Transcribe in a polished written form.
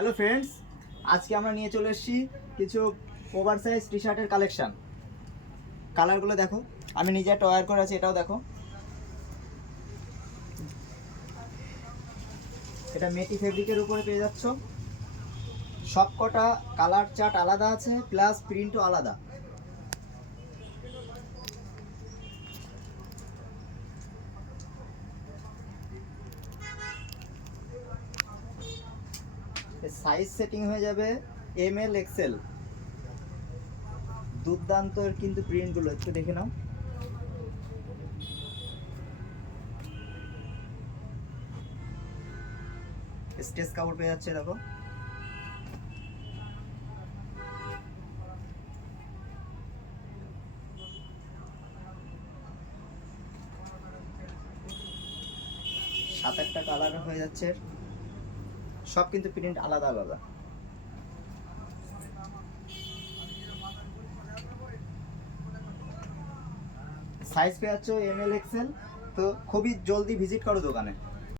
Hello friends, আজকে আমরা নিয়ে চলে এসেছি কিছু ওভার সাইজ টি শার্টের কালেকশান। কালারগুলো দেখো, আমি নিজে একটা ওয়্যার করে আছি, এটাও দেখো। এটা মেটি ফেব্রিকের উপরে পেয়ে যাচ্ছ। সব কটা কালার চার্ট আলাদা আছে, প্লাস প্রিন্টও আলাদা। সাইজ সেটিং হয়ে যাবে ML XL। দুর্দান্ত কিন্তু প্রিন্টগুলো একটু দেখে নাও। স্টেজ কাপড় পেয়ে যাচ্ছে দেখো। সাত আটটা কালার হয়ে যাচ্ছে, সব কিন্তু প্রিন্ট আলাদা আলাদা। সাইজ পেয়ে যাচ্ছ ML XL। তো খুবই জলদি ভিজিট করো দোকানে।